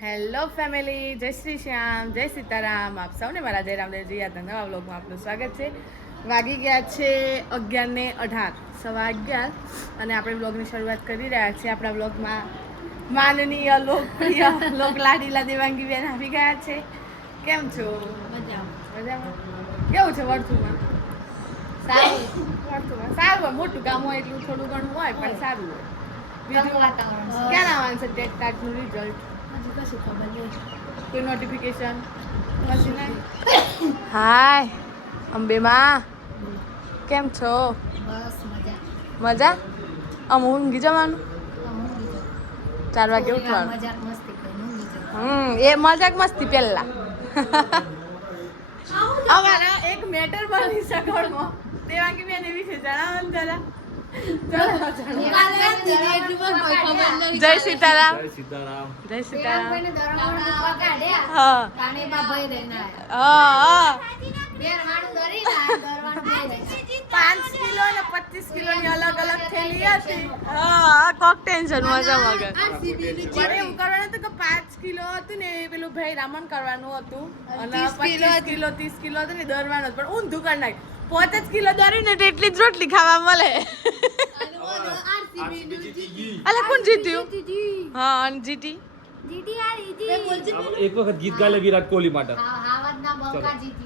Hello family, જય શ્રી શ્યામ, જય સીતારામ. આપ સૌને મારા જયરામદેવજી યાદના નવા વ્લોગમાં આપનું સ્વાગત છે. વાગી ગયા છે 11:18, 11:15 અને આપણે વ્લોગની શરૂઆત કરી રહ્યા છીએ. આપણા વ્લોગમાં માનનીય લોકપ્રિય લોકલાડીલા દેવાંગીબેન આવી ગયા છે. કેમ છો? મજામાં. કેવું છે વર્તુમાં? સારું હોય, મોટું કામ હોય એટલું થોડું ઘણું હોય પણ સારું હોય. બીજું ક્યાં આવવાનું છે ટેટ ટાટનું રિઝલ્ટ? કોઈ નોટિફિકેશન પછી નહીં? હાય અંબેમાં, કેમ છો? બસ મજા? ઊંઘી જવાનું? 4 વાગે ઉઠવાનું? એ મજાક મસ્તી પહેલા. અમારા એક મેટર બની સગવડમાં દેવાંગી બેન એવી છે, જણાવો જરા. જય સીતારામ. જય સીતારામ. હા 5 કિલો અને 25 કિલોની અલગ અલગ થેલી હતી. હા કોક ટેન્શન મજા વગર. પણ એવું કરવાનું હતું કે 5 કિલો હતું ને એ પેલું ભાઈ રામણ કરવાનું હતું અને 25 કિલો 30 કિલો હતું ને દરવાનું, પણ ઊંધું કરી નાખ. 5 કિલો દરીને એટલી જ રોટલી ખાવા મળે. અલા કોણ જીત્યું? હા અને જીતી એક વખત ગીત ગાલે વિરાટ કોહલી માટે.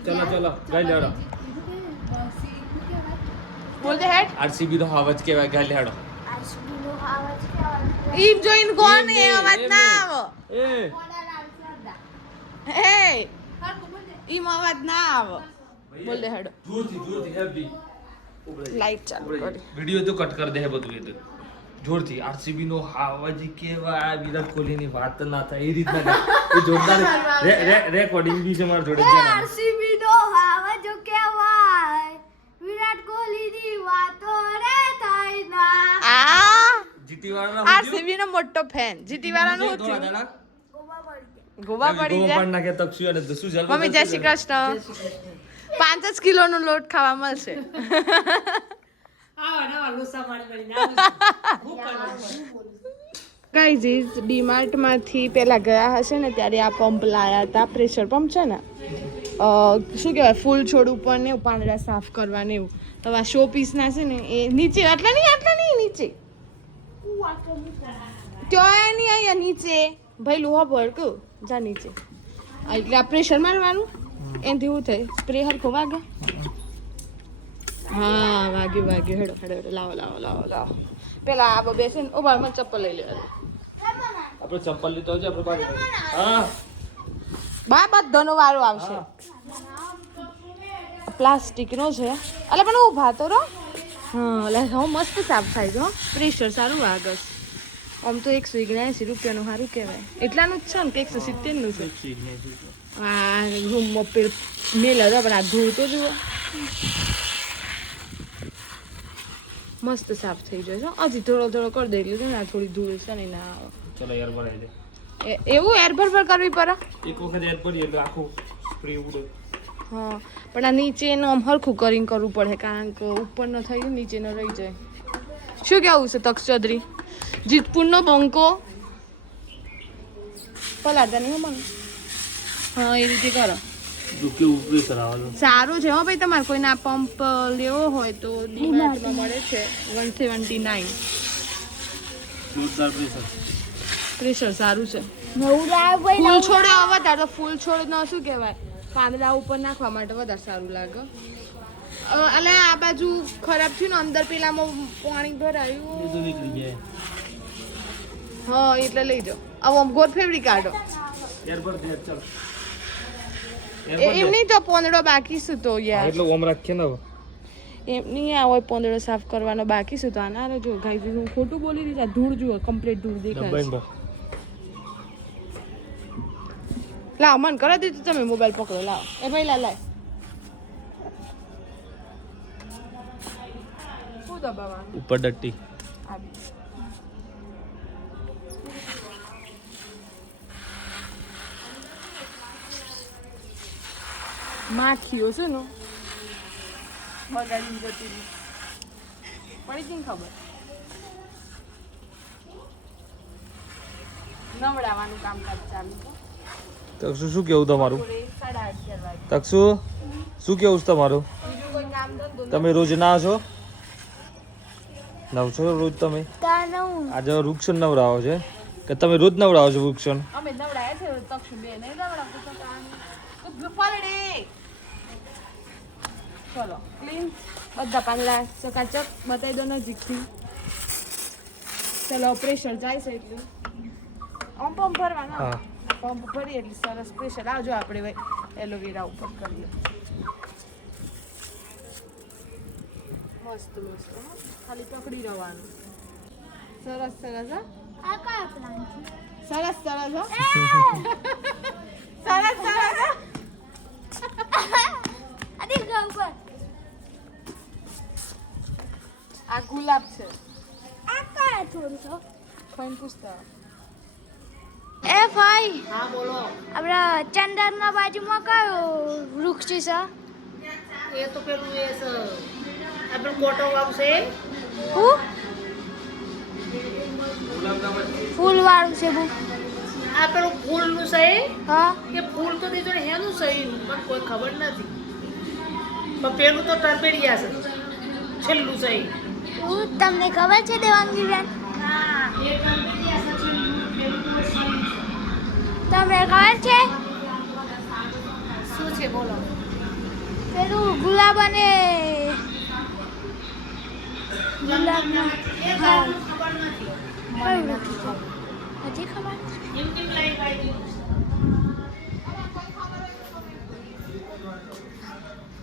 ચલો ચલો ગાઈ લેડો. બોલ દે હેડ. આરસીબી નો હાવજ કેવાય, ગાઈ લેડો. ઈમ જોઈન કોણ એ અવાજ ના આવો. એ હે ઈમ અવાજ ના આવો. બોલ દે હેડ. જોરથી હેપી લાઈટ ચાલુ કરી. વિડિયો તો કટ કર દે બધું. એ તો જોરથી આરસીબી નો હાવજ કેવાય, વિરાટ કોહલી ની વાત ના થાય એ રીતના એ જોરદાર રેકોર્ડિંગ બી છે મારા જોડે. આરસીબી નો હાવજ કહેવાય, વિરાટ કોહલી ની વાતો રે થાય ના. આ જીતી વાળા આરસીબી નો મોટો ફેન. જીતી વાળાનું શું થયું? ગોવા પડી જાય. નાખે તક્ષુ અને દસુ જલ. મમ્મી જય શ્રી કૃષ્ણ. 5 જ કિલોનો લોટ ખાવા મળશે. ગાઈઝ ડીમાર્ટ માંથી પેલા ગયા હશે ને ત્યારે આ પંપ લાયા હતા, પ્રેશર પંપ છે ને, શું કહેવાય, ફૂલ છોડ ઉપર ને પાંદડા સાફ કરવા ને એવું. તો આ શો પીસ ના છે ને એ નીચે, આટલા નહીં નીચે, ત્યાં નહીં અહીંયા નીચે ભાઈ લોહા ભડકું જા નીચે. એટલે આ પ્રેશર મારવાનું, એનાથી શું થાય, સ્પ્રે હરખો વાગે. હા વાગ્યું. હેડો લાવો. પેલા આ બેસે ને ઉભા, મને ચપ્પલ લઈ લે. આપણે ચપ્પલ લીધો છે આપણે બાજુ. હા બા બધાનો વારો આવશે. પ્લાસ્ટિક નો છે એટલે પણ ઉભા તો રહો. હા એટલે મસ્ત સાફ થાય છે. પ્રેશર સારું વાગે. આમ તો 179 રૂપિયાનું સારું કહેવાય. એટલાનું જ છે ને કે 170 નું છે. આ રૂમમાં મેલ હતા પણ આ ધૂળ તો જુઓ. મસ્ત સાફ થઈ જશે. હજી થોડો કરી દે એટલે ને થોડી ધૂળ છે ને ના આવે. ચલો યાર ભરાઈ દે. એવું એર ભર કરવી પડે. એક વખત એડ પડી એટલે આખું સ્પ્રે ઉડે. હા પણ આ નીચેનું આમ હરખું કરીને કરવું પડે, કારણ કે ઉપર ન થઈ ગયું નીચે ન રહી જાય. શું કેવું છે તક્ષ ચૌધરી? જીતપુરનો બંકો પલાળતા નહીં મને. હા એ રીતે કરો. દુખી ઉપરી સરાવવાનું સારું છે. હો ભાઈ, તમારે કોઈને આ પંપ લેવો હોય તો ડીમાર્ટમાં મળે છે 179. જોરદાર પ્રેશર સારું છે. નવું લાવ ભાઈ, ફૂલ છોડ વધારે તો ફૂલ છોડ નો શું કહેવાય, પાંદડા ઉપર નાખવા માટે વધારે સારું લાગે. એટલે આ બાજુ ખરાબ થયું ને, અંદર પેલામાં પાણી ભરાયું. નીકળી જાય. હા એટલે લઈ જાઓ. હવે આમ ગોર ફેવરી કાઢો. એર પર દે ચાલ. એમ નહીં તો પોંદડો બાકી શું તો યાર. એટલે ઓમ રાખીએ ને. એમ નહીં આ હોય પોંદડો સાફ કરવાનો બાકી શું તો આના જો ગાઈસ, હું ખોટું બોલી રહી છું. ધૂળ જુઓ, કમ્પ્લીટ ધૂળ દેખાય છે. લાવ મન કરો દીધું, તમે મોબાઈલ પકડો. લાવો એ ભાઈ લાય. શું દબાવવાનું? ઉપર ડટ્ટી. માખીઓ છે ને બગાડી જતી રહી. પડી કેમ ખબર? નવડાવવાનું કામકાજ ચાલુ છે. તક્ષુ શું કેવું તમારું? પૂરે 11:30 વાગે. તક્ષુ શું કેવું છે તમારું? બીજું કોઈ કામ ધંધો તમે રોજ ના છો? નવ છો રોજ તમે? તાનું આજે વૃક્ષ નવડાવો છે કે તમે રોજ નવડાવો છો વૃક્ષ? અમે નવડાયા છે તક્ષુ બે નહીં નવડાવતું તો કામ પલડે. ચલો ક્લીન બધા પાંદડા ચકાચક બતાવી દો નજીકથી. ચલો પ્રેશર જાય છે એટલું પંપ ભરવાનું. હા. પંપ ભરીએ એટલે સરસ પ્રેશર આવજો. આપણે એલોવેરા ઉપર કરીએ. મસ્ત મસ્ત હો. ખાલી પકડી રહેવાનું. સરસ સરસ હા આ કયો પ્લાન છે? સરસ સરસ હો. સરસ સરસ હો. અરે ગબર આ ગુલાબ છે. આ કયો થોડું છો? કોઈને પૂછતા. એ ભાઈ હા બોલો. આપણા ચંદનના બાજુમાં કયો વૃક્ષ છે? એ તો પેલું એ છે આપણે કોટો આવશે. હું ફૂલ વાળું છે બહુ. આ પેલું ફૂલનું છે હા એ ફૂલ તો દીધું ને હેનું છે મને કોઈ ખબર નથી. પણ પેલું તો ટરબેડિયા છે છેલ્લું છે. હું તમને ખબર છે દેવાંગી બેન? હા એ ટરબેડિયા છે છેલ્લું પેલું તો સળી છે. તમને ખબર છે શું છે બોલો. પેલું ગુલાબ અને ગુલાબના એ ગાયનું ખબર નથી. કયું વૃક્ષ છે? હજી ખબર? એમ કેમ લાઈન કાઢી?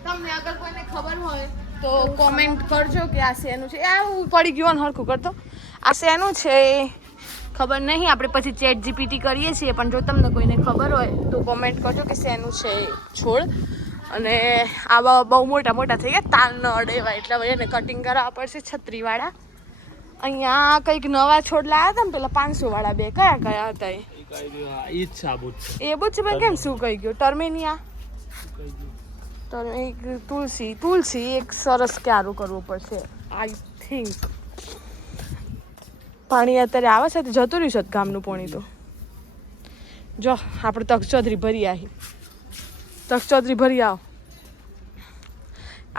તમને અગર કોઈને ખબર હોય તો કોમેન્ટ કરજો કે આ શેનું છે. આ હું પડી ગયું ને હરખું કરતો. આ શેનું છે ખબર નહીં. આપણે પછી ચેટ જીપીટી કરીએ છીએ પણ જો તમને કોઈને ખબર હોય તો કોમેન્ટ કરજો કે શેનું છે છોડ. અને આવા બહુ મોટા મોટા થઈ ગયા તાલ ન અડેવા એટલે હવે એને કટિંગ કરાવવા પડશે છત્રીવાળા. અહીંયા કંઈક નવા છોડ લાવ્યા હતા ને પેલા 500 વાળા બે કયા કયા હતા એ? ઈ જ સાબુત છે. એ બધું છે પણ કેમ શું કહી ગયું? ટર્મેનિયા તો એક તુલસી એક સરસ ક્યારું કરવું પડશે આઈ થિંક. પાણી અત્યારે આવે છે તો જતું રહ્યું છે ગામનું પાણી. તો જો આપણે તક્ષ ચૌધરી ભરી આવી. તક્ષ ચૌધરી ભરી આવો.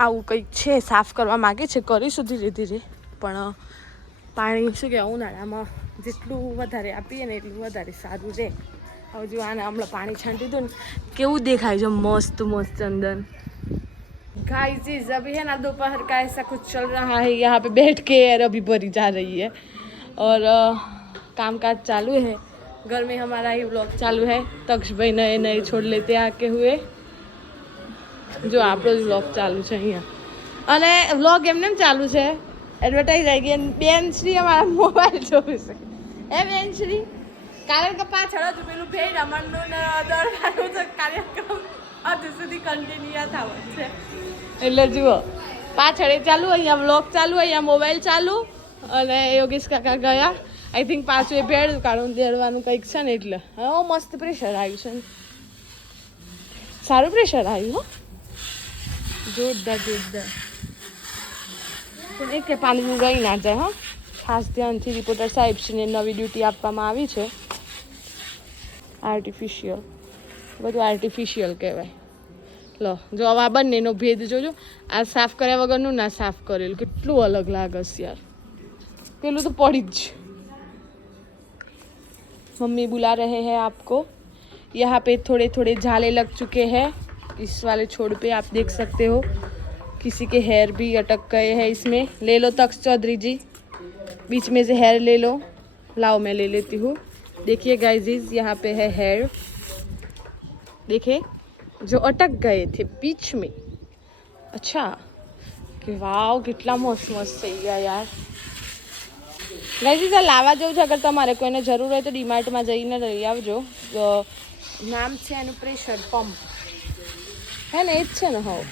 આવું કંઈક છે સાફ કરવા માગે છે કરીશું ધીરે ધીરે. પણ પાણી શું કહેવાય ઉનાળામાં જેટલું વધારે આપીએ ને એટલું વધારે સારું રહે. હવે જો આને હમણાં પાણી છાંટી દો ને કેવું દેખાય છે મસ્ત મસ્ત ચંદન. गाइस अभी है ना दोपहर का ऐसा कुछ चल रहा है यहाँ पे बैठ के एयर अभी भरी जा रही है और कामकाज चालू है. घर में हमारा ही व्लॉग चालू है. तक्ष भाई नए नए छोड़ लेते आके हुए જો આપણો જ વ્લોગ ચાલુ છે અહીંયા અને વ્લોગ એમને એમ ચાલુ છે એડવર્ટાઈઝ આવી ગઈ. બેનશ્રી અમારા મોબાઈલ જોવે છે. એ બેનશ્રી કારણ કે પાછળ જ પેલું ભેડ રમણનું ને દરવાનું છે કાર્યક્રમ હજુ સુધી કન્ટિન્યુ થવાનું છે એટલે જુઓ પાછળ એ ચાલુ અહીંયા વ્લોગ ચાલુ અહીંયા મોબાઈલ ચાલુ અને યોગેશ કાકા ગયા. આઈ થિંક પાછું એ ભેડ કાઢું દેડવાનું કંઈક છે ને એટલે હવે મસ્ત પ્રેશર આવ્યું છે. સારું પ્રેશર આવ્યું હો જોરદાર જોરદાર. પણ એક પાણીનું રહી ના જાય હા. ખાસ ધ્યાનથી રિપોર્ટર સાહેબશ્રીને નવી ડ્યુટી આપવામાં આવી છે. આર્ટિફિશિયલ બધું આર્ટિફિશિયલ કહેવાય. લો જો હવે આ બંનેનો ભેદ જોજો. આ સાફ કર્યા વગરનું ના સાફ કરેલું કેટલું અલગ લાગે છે યાર. પેલું તો પડી જ. मम्मी बुला रहे हैं आपको. यहाँ पे थोड़े थोड़े झाले लग चुके हैं इस वाले छोड़ पे. आप देख सकते हो किसी के हेयर भी अटक गए हैं इसमें. ले लो तक्ष चौधरी जी बीच में से हेयर ले लो. लाओ मैं ले लेती हूँ. देखिए गाइस यहाँ पे है हेयर. देखिए जो अटक गए थे बीच में. अच्छा कि वाव કેટલા મસ્ત મસ્ત થઈ ગયા યાર. ગાઈઝ આ લાવવા જવું છે. અગર તમારે કોઈને જરૂર હોય તો ડીમાર્ટમાં જઈને લઈ આવજો. નામ છે એનું પ્રેશર પંપ હે ને એ જ છે ને. હવે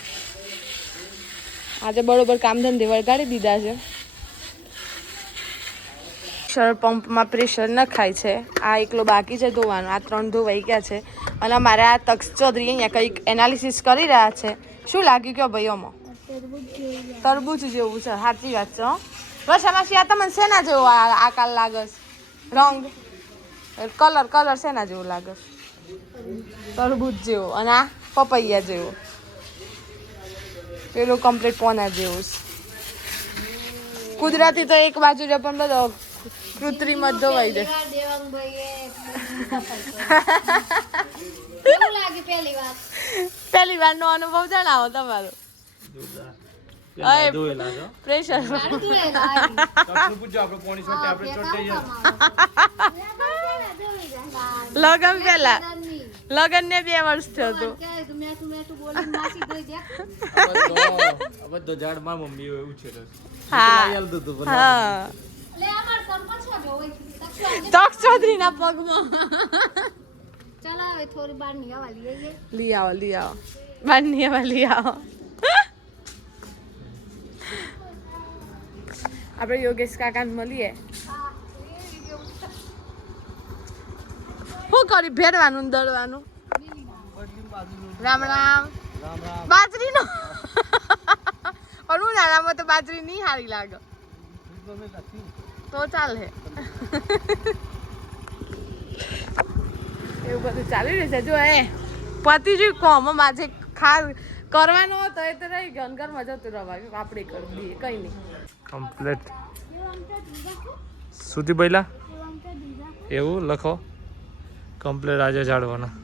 આજે બરોબર કામ ધંધે વળગાડી દીધા છે. પ્રેશર પંપમાં પ્રેશર નખાય છે. આ એકલો બાકી છે ધોવાનું. આ 3 ધોવાઈ ગયા છે અને અમારે આ તક્ષ ચૌધરી અહીંયા કંઈક એનાલિસિસ કરી રહ્યા છે. શું લાગ્યું કયો ભાઈ આમાં? તરબૂચ જેવું છે. સાચી વાત છે હો. વર્ષામાસી આ તમને શેના જેવો આકાર લાગે રંગ? કલર શેના જેવું લાગે? તરબૂચ જેવો. અને આ પપૈયા જેવો. પેલું કમ્પ્લીટ પોના જેવું છે. કુદરતી તો એક બાજુ છે પણ બધો કૃત્રિમ જ ધોવાઈ જાય. કેવું લાગે પહેલી વાર નો અનુભવ જણાવો તમારો. પ્રેશર લગન ને 2 વર્ષ થયો હતો. તક ચૌધરી ના પગમાં. ચાલો હવે થોડી બાર ની હવા લઈએ. લઈ આવો બારની હવા લઈ આવો. આપણે યોગેશ કાકાને મળીએ. શું કરી ભેરવાનું ને દળવાનું? રામ રામ. બાજરી નો પણ ઉનાળામાં તો બાજરી નહીં સારી લાગે તો ચાલે. એવું બધું ચાલી રહ્યું છે. જો એ પતિ જો કોમ માજે ખાસ કરવાનો હતો એ તો રહી ગયો. ઘરમાં જતું રહેવા આપણે કરી દઈએ કઈ નહીં. કમ્પ્લીટ સુધી પહેલા એવું લખો. કમ્પ્લીટ આજે ઝાડવાના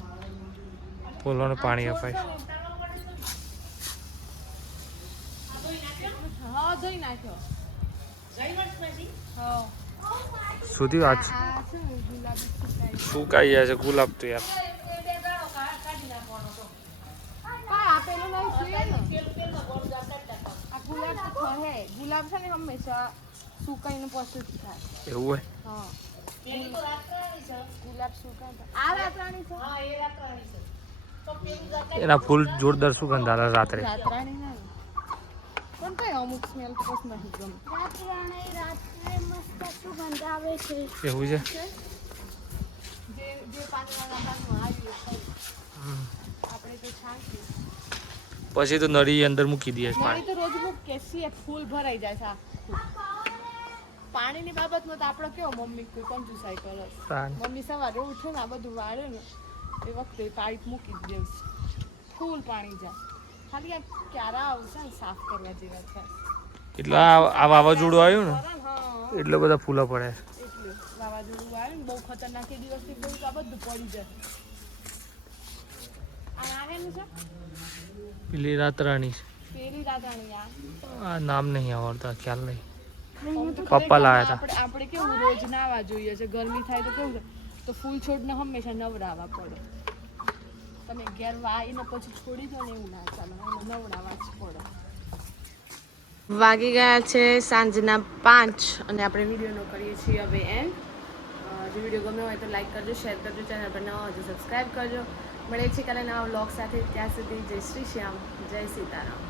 ફૂલોને પાણી અપાય. સુધી વાત સુકાઈ જાય છે ગુલાબ તો યાર. ગુલાબ છે ને હંમેશા સુકાઈને પછી થાય એવું હોય. ગુલાબ સુકાય એના ફૂલ જોરદાર સુગંધ આવે રાત્રે. પણ કઈ અમુક સ્મેલ તો પછી નથી ગમે. રાત્રે મસ્ત સુગંધ આવે છે. એવું છે. જે પાણીવાળા ભાગમાં આવી આપણે તો છાંટી પછી તો નળી અંદર મૂકી દઈએ. નળી તો રોજ મૂકીએ છીએ. ફૂલ ભરાઈ જાય છે. પાણીની બાબતમાં તો આપણે કેવો મમ્મી કોઈ કંજુસાઈ કરે. મમ્મી સવારે ઉઠે ને આ બધું વાળે ને એ વખતે પાઇપ મૂકી જ દે. ફૂલ પાણી જાય. ખાલી આ ક્યારા આવશે ને સાફ કરવા જેવા છે. એટલે આ વાવાઝોડું આવ્યું ને એટલે બધા ફૂલા પડે. એટલે વાવાઝોડું આવ્યું ને બહુ ખતરનાક એ દિવસથી બહુ આ બધું પડી જાય. આ આવેલું છે પેલી રાતરાણી. પેલી રાતરાણી આ નામ નહીં આવડતા ખ્યાલ નહીં. પપ્પા લાવ્યા હતા. આપણે કેવું રોજ નાવા જોઈએ છે. ગરમી થાય તો કેવું તો ફૂલ છોડને હંમેશા નવડાવવા પડે. તમે ઘેર વાઈને પછી છોડી દો ને એવું ના ચાલે. નવડાવવા જ પડે. વાગી ગયા છે સાંજના 5 અને આપણે વિડીયોનો કરીએ છીએ હવે એન્ડ. જો વિડીયો ગમ્યો હોય તો લાઈક કરજો, શેર કરજો, ચેનલ પર નવા હોય તો સબસ્ક્રાઈબ કરજો. મળે છે કાલે નવા વ્લોગ સાથે. ત્યાં સુધી જય શ્રી શ્યામ, જય સીતારામ.